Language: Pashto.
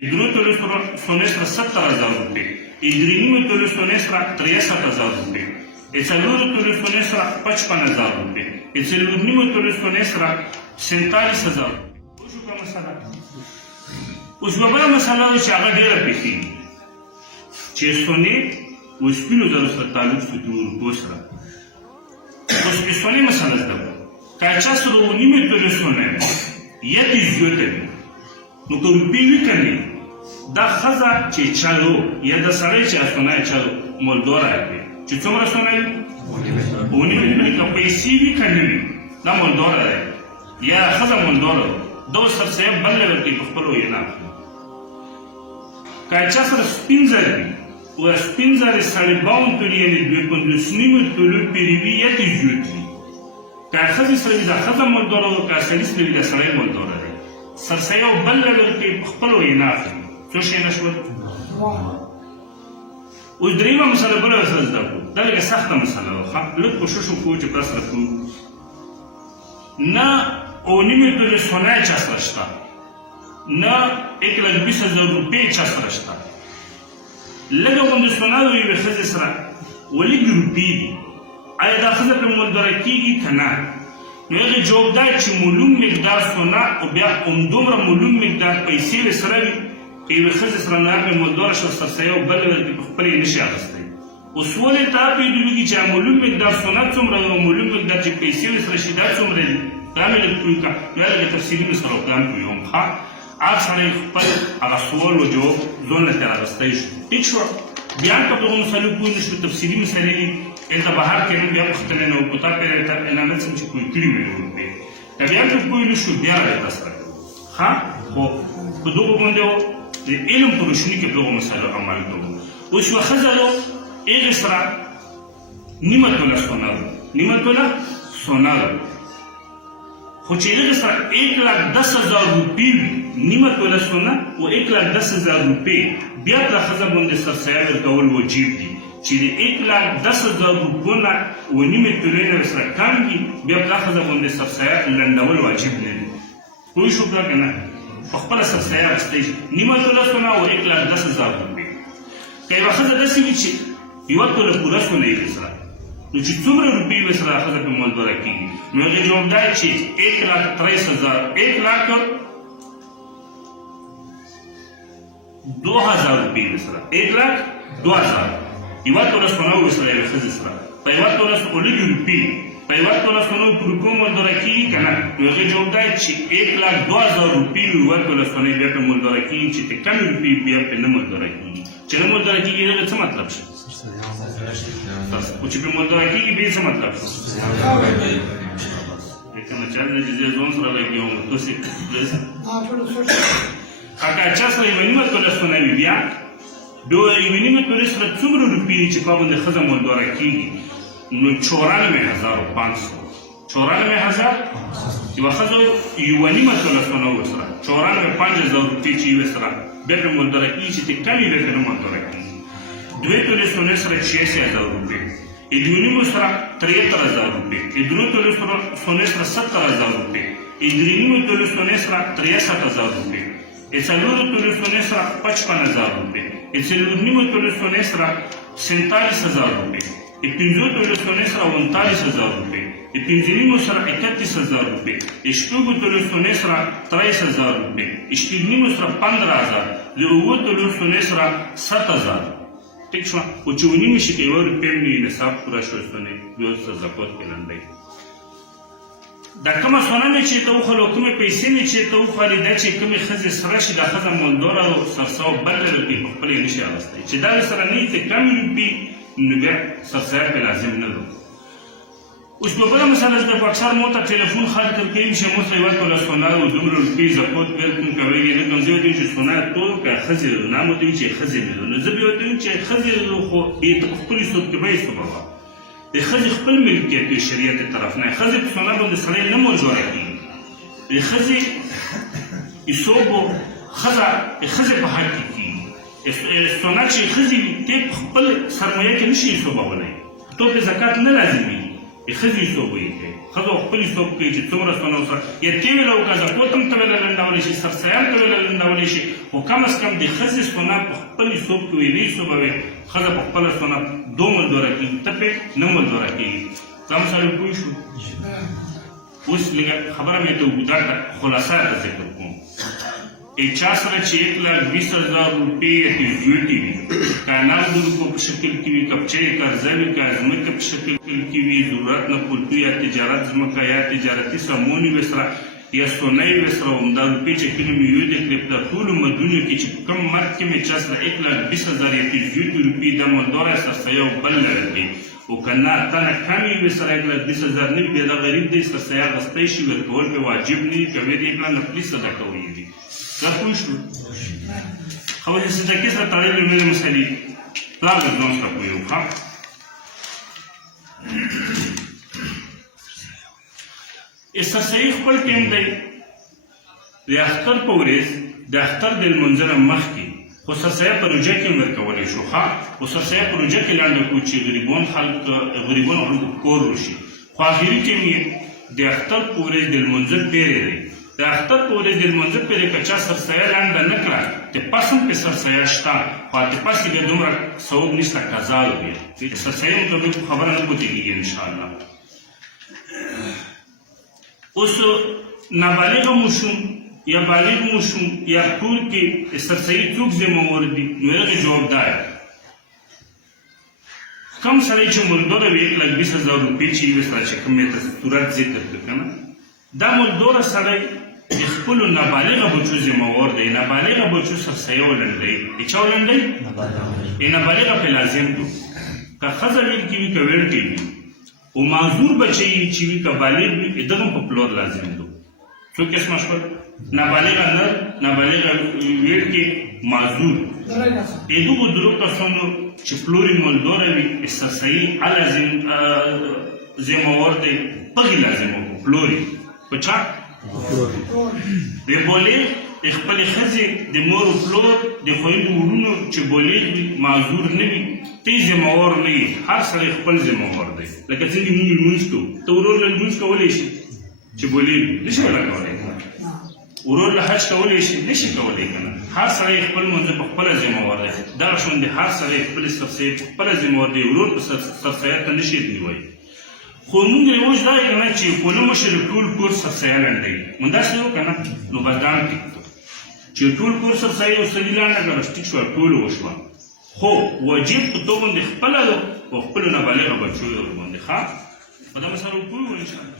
Il drugo toleston extra 70.000 rupi. Il drinimo toleston extra 63.000 rupi. Il saluro toleston extra 55.000 rupi. Il celurnimo toleston extra 47.000 rupi. وشو کومه مسله؟ اوس یوه بله مسله ده چې هغه ډېره پېښېږي چې سونې و سپینو زرو سره تعلق شته د اروپو سره. اوس د سونې مسله زده کړو. که چا سره و نیمې تولې سونه یا دې زیاته وي نو که روپۍ وي که نه دا ښځه چې چلو یا د سړی چې سونه یې چلو مولدوره کوي چې څومره سونه وي و نیمې تولې که پیسې وي که نه وي دا مولدوره دی یا ښځه مولدوره ده دا اوس سرسایه بله ورکوي په خپلو یې نه اخلي. که چا سره سپین زر وي و سپین زر ساړه باون تولې یعنې دوه پنځوس نیمې تولې پورې وي یا دې زیات وي که ښځې سره وي دا ښځه مولدوره ده که سړي سره وي دا سړی مولدوره دی. سرسایه بله ورکوي په خپلو یې نه اخلي. څو شی نه شول؟ اوس درېیمه مسله بله ورسره زده کړو. دا لږه سخته مسله ده ښه لږ کوشش وکړو چې په سره کړو. نه او نیمې تولې سونه یې چا سره شته نه 1,20,000 روپۍ چا سره شته. لږه غوندې سونه د یوې ښځې سره و لږې روپۍ دي. آیا دا ښځه پرې مولدوره کېږي که نه؟ نو هغې جواب دا چې معلوم مقدار سونه او بیا همدومره معلوم مقدار پیسې یې سره وي که یوې ښځې سره نو هغې مولدوره شوه سرسایه او بله ورکړي په خپله یې نشي اخیستی. اوس ولې تا پیدلېږي چې معلوم مقدار سونه څومره ده او معلوم مقدار چې پیسې یې سره شي دا څومره دي دا مې لږ پوه کړه. نو هغه تفصیلي مې سره پلان پوهېږم ښه هر سړی خپل هغه سوال و جواب ځان له ترې اخیستی شو. ټیک شوه بیا هم په دغو مسلو پوه نه شو تفصیلي مسلې دي دلته بهر کې هم بیا پوښتنې نه وکړو تا پرې اعلانات څه چې پوه کړي وي روپۍ که بیا هم پوه نه شو بیا را تاسو سره کوو ښه خو په دغو باندې د علم په روشني کې په دغو مسلو عمل کوو. اوس یوه ښځه ده هغې سره نیمه توله سونه ده نیمه توله سونه ده خو چې هغې سره 1,10,000 روپۍ وي نیمه توله سونه و 1,10,000 روپۍ بیا پر ښځه باندې سرسایه ورکول واجب دي چې د 1,10,000 روپو نه و نیمې تولې نه سره کم وي بیا پر ښځه باندې سرسایه لنډول واجب نه دي. پوه شو که نه؟ په خپله سرسایه اخیستی شي نیمه توله سونه و 1,10,000 روپۍ. که یوه ښځه داسې وي چې یوه توله پوره سونه یې سره نو چې څومره روپۍ به سره ښځه پرې مولدوره کېږي نو هغې جواب دا چې 1,30,000 روپۍ به سره 1,02,000 یوه توله سونه به سره یوې ښځې سره په یوه توله لږې روپۍ په یوه توله سونه په روپو مولدوره کېږي که نه نو هغې جواب دا چې 1,02,000 روپۍ یوه توله سونه بیا پرې مولدوره کېږي چې د کمې روپۍ بیا پرې نه مولدوره کېږي چې نه مولدوره کېږي هغې څه مطلب شي خو چې پرې مولدوره کېږي بیا څه مطلب شي کنه چا نه چې زه ځان سره لګېږم داسې که چا سره یوه نیمه توله سونه وي بیا یوې نیمې تولې سره څومره روپۍ دي چې په باندې ښځه مولدوره کېږي نو 94,500 یوه ښځه یوه نیمه توله سونه ورسره 94,500 روپۍ چې یوې سره بیا پرې مولدوره کېږي چې د کمې بیا پرې نه مولدوره کېږي. دوې تولې سونې سره 86,000 روپۍ e di unimo sarà 3,000 rupi, e di unimo sono sarà 7,000 rupi, e di unimo sono sarà 3,000 rupi, e saluro sono sarà 5,000 rupi, e se l'unimo sono sarà 100,000 rupi, e pinzuto sono sarà 100,000 rupi, e pinzilimo sarà 30,000 rupi, e štugu sono sarà 30,000 rupi, e štugnimo sarà 15,000, le uvoto sono sarà 7,000. ٹھیک شو او چې ونیمې شي که یوه روپۍ هم نه وي نصاب پوره شوی سونې بیا ورته زکات پېلنډی دا کومه سونه مې چېرته وخوړل او کومې پیسې مې چېرته وخوړلې دا چې کومې ښځې سره شي دا ښځه مولدوره او سرسایه بله روپۍ په خپله یې نشي اخیستی چې دا سره نه وي چې کمې روپۍ نو بیا سرسایه پرې لازم نه ده. اوس په بله مسله زده کړو اکثر ما ته تلیفون خلک کوي چې موږ ته یوه توله سونه او دومره روپۍ زکات بېلتون کوئ لکه زه ورته وایم چې سونه تو که ښځې ده نه مو ورته وایم چې ښځې مې ده نو زه بیا ورته وایم چې ښځې ده خو په خپلې صدقې صبغه د ښځې خپل ملکیت دی شریعت طرف نه ښځې په سونه باندې سړی نه مولدوره کېږي د ښځې حساب ښځې په حق کې کېږي سونه چې ښځې وي ته په خپل سرمایه کې نشي حسابولی تو پرې زکات نه لازمېږي د ښځې حساب یې کوي ښځه خپل حساب کوي چې څومره سونه ورسره یتې ویله وکړه زکات هم ته ویله لنډولی شي سرسیان ته ویله لنډولی شي خو کم از کم د ښځې سونه په خپل حساب کې وي نه حسابوي ښځه په خپله سونه 2 ملدوره کېږي ته پرې 9 ملدوره کېږي دا مثال پوه شو اوس لږه خبره مې ته اوږده کړه خلاصه ته ذکر کوم چا سره چې 1,20,000 روپۍ اتیزیوټي وي که نغدو روپو په شکل کې وي که چېرې قرضه وي که ځمکه په شکل کې وي ضرورت نه پولتو یا تجارت ځمکه یا تجارتي سامون وي سره یا سونه یې وي سره همدا روپۍ چې کله مې یودې کړې په ټولو مدونو کې چې په کوم مرګ کې مې چا سره 1,20,000 اتیزیوټي روپۍ دا مالداره سرسایه او بل لري او که نه تنه کمې وي سره 1,20,000 نه وي بیا دا غریب دی سرسایه اخیستی شي ورکول پرې واجب نه وي که ویې دې کړه نفلي صدقه ویلي دا پوه شو خو د صدقې سره تړلې نورې مسلې پلار د ځان سره پوه یو ښه سرسایي خپل ټیم دی د اختر په ورځ د اختر د لمونځه نه مخکې خو سرسایه په روژه کې هم ورکولی شو ښه خو سرسایه په روژه کې لنډه کړو چې غریبانو خلکو کور وشي خو اخري کې مې د اختر په ورځ د لمونځه پیری دی د اختر په ورځ د لمونځه پیری که چا سرسایه لنډه نه کړه د پس هم پرې سرسایه شته خو د پس کې بیا دومره ثواب نشته قضا وي د سرسایه مطابق خبره نه پوهېږي انشاءالله اوس نابالغه ماشوم یا بالغ ماشوم یا ټول کې سرسایي څوک ذمهوار دي نو هغې جوابدار کم سړی چې ملدوره وي 1,20,000 روپۍ چې وي سره چې کوم یې ته صورت ذکر کړ که نه دا ملدوره سړی د خپلو نابالغه بچو ذمهوار دی نابالغه بچو سرسایه ولنډوي د چا ولنډوي نابالغه پرې لازم دو که ښځه ویل کې وي که ویل کې وي او معذور بچی چې وي که بالغ وي دغه هم په پلور لازم دو څو قسمه شول نابالغه نر نابالغه ویل کې معذور دغو درو کسانو چې پلور یې ملدوره وي سرسایي ذمهوار دی پغې لازم و پلور یې په چا د بالغ د خپلې ښځې د مور و پلور د خویندو وروڼو چې بالغ وي معذور نه وي ته یې ذمهوار نه یې هر سړی خپل ذمهوار دی لکه څنګه موږ لمونځ کوو ته ورور له لمونځ کولی شي چې بالغ وي نه شي ولا کولی ورور له حج کولی شي نه شي کولی که نه هر سړی خپل لمونځ په خپله ذمهوار دی دغه شانې هر سړی خپلې سرسایې په خپله ذمهوار دی ورور په سرسایه ته نه شي نیوی خو مونږ رواج دا یې که نه چې کونه مشر ټول کور سرسایه لنډوي مونږ داسې وو که نه نو بدان ټیک چې ټول کور سرسایه وسلي لنډه کړه ټیک شوه ټولو وشوه خو واجب په تو باندې خپله ده او خپلو نابالغه بچو یې ورباندې ښه په دا مثال وپوهېږو انشاءالله